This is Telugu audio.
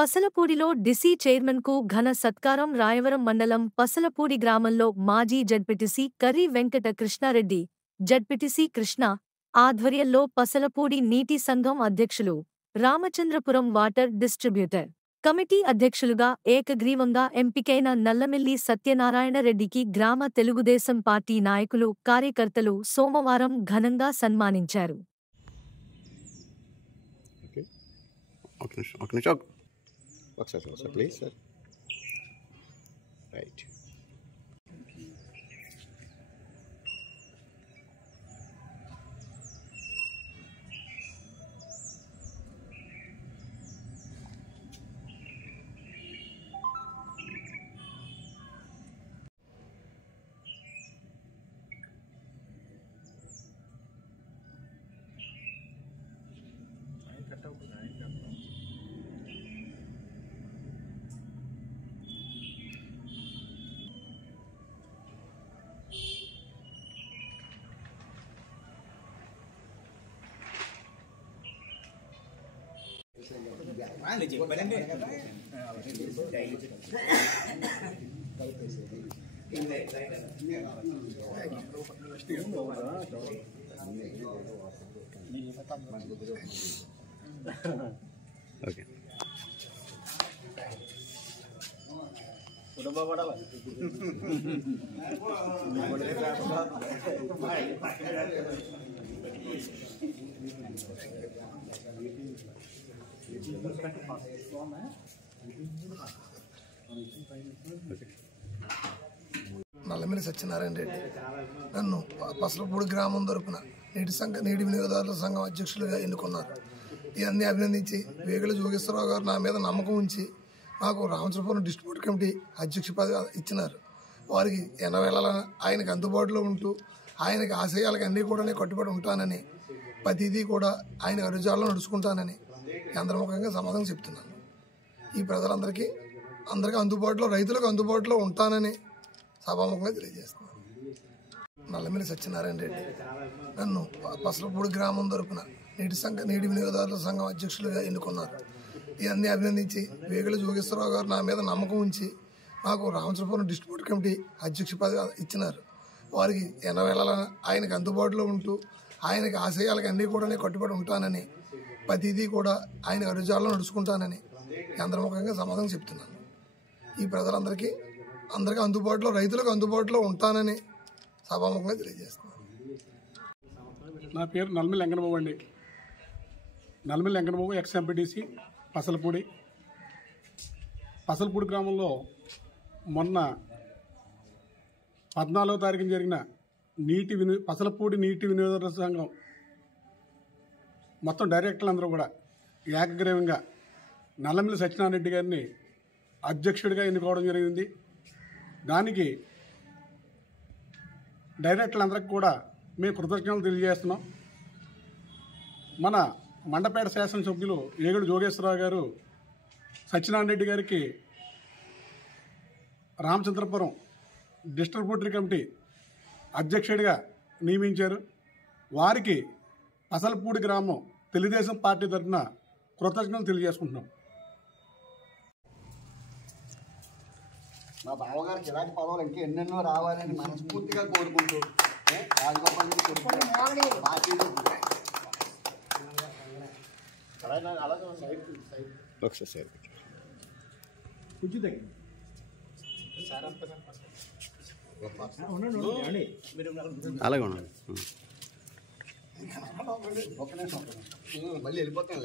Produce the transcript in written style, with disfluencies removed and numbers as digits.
పసలపూడిలో డిసి చైర్మన్కు ఘన సత్కారం. రాయవరం మండలం పసలపూడి గ్రామంలో మాజీ జడ్పీటీసీ కర్రి వెంకట కృష్ణారెడ్డి, జడ్పీటీసీ కృష్ణ ఆధ్వర్యంలో పసలపూడి నీటి సంఘం అధ్యక్షులు, రామచంద్రపురం వాటర్ డిస్ట్రిబ్యూటర్ కమిటీ అధ్యక్షులుగా ఏకగ్రీవంగా ఎంపికైన నల్లమిల్లి సత్యనారాయణ రెడ్డికి గ్రామ తెలుగుదేశం పార్టీ నాయకులు, కార్యకర్తలు సోమవారం ఘనంగా సన్మానించారు. Please, sir. Right. Okay. Nallamilli Satyanarayana Reddy నన్ను పసలపూడి గ్రామం తరపున నీటి వినియోగదారుల సంఘం అధ్యక్షులుగా ఎన్నుకున్నారు. ఇవన్నీ అభినందించి వేగుల జోగేశ్వరరావు గారు నా మీద నమ్మకం ఉంచి నాకు రామచంద్రపురం డిస్ట్రిబ్యూటర్ కమిటీ అధ్యక్ష పదవి ఇచ్చినారు. వారికి ఎన్నవేళలా ఆయనకు అందుబాటులో ఉంటూ ఆయనకి ఆశయాలకు అన్నీ కూడా కట్టుబడి ఉంటానని, ప్రతిదీ కూడా ఆయన అడుగుజాడలో నడుచుకుంటానని యంత్రముఖంగా సమాధానం చెప్తున్నాను. ఈ ప్రజలందరికీ అందుబాటులో, రైతులకు అందుబాటులో ఉంటానని సభాముఖంగా తెలియజేస్తున్నాను. నల్లమిల్లి సత్యనారాయణ రెడ్డి నన్ను పసలపూడి గ్రామం తరపున నీటి వినియోగదారుల సంఘం అధ్యక్షులుగా ఎన్నుకున్నారు. ఇవన్నీ అభినందించి వేగుల జోగేశ్వరరావు గారు నా మీద నమ్మకం ఉంచి నాకు రామచంద్రపురం డిస్ట్రిబ్యూటర్ కమిటీ అధ్యక్ష పదవి ఇచ్చినారు. వారికి ఎన్నవేళలా ఆయనకు అందుబాటులో ఉంటూ ఆయనకి ఆశయాలకు అన్నీ కూడా కట్టుబడి ఉంటానని, ప్రతిదీ కూడా ఆయన అడుగుజాడలో నడుచుకుంటానని యంత్రముఖంగా సమాధానం చెప్తున్నాను. ఈ ప్రజలందరికీ అందుబాటులో, రైతులకు అందుబాటులో ఉంటానని సభాముఖంగా తెలియజేస్తున్నాను. నా పేరు నల్లమిల్లి వెంకటబాబు అండి. నల్లమిల్లి వెంకటబాబు, ఎక్స్ ఎంపీటీసీ పసలపూడి గ్రామంలో మొన్న 14వ తారీఖున జరిగిన పసలపూడి నీటి వినియోగదారుల సంఘం మొత్తం డైరెక్టర్లు అందరూ కూడా ఏకగ్రీవంగా నల్లమిల్లి సత్యనారాయణ రెడ్డి గారిని అధ్యక్షుడిగా ఎన్నుకోవడం జరిగింది. దానికి డైరెక్టర్లందరికీ కూడా మేము కృతజ్ఞతలు తెలియజేస్తున్నాం. మన మండపేట శాసనసభ్యులు వేగుల జోగేశ్వరరావు గారు సత్యనారాయణ రెడ్డి గారికి రామచంద్రపురం డిస్ట్రిబ్యూటరీ కమిటీ అధ్యక్షుడిగా నియమించారు. వారికి పసలపూడి గ్రామం తెలుగుదేశం పార్టీ తరఫున కృతజ్ఞతలు తెలియజేసుకుంటున్నాం. మా బావగారికి ఇలాంటి పదవులు ఇంకా ఎన్నెన్నో రావాలని మనస్ఫూర్తిగా కోరుకుంటూ అలాగే ఉన్నాను. ఒక్క నిమిషం మళ్ళీ వెళ్ళిపోతాను.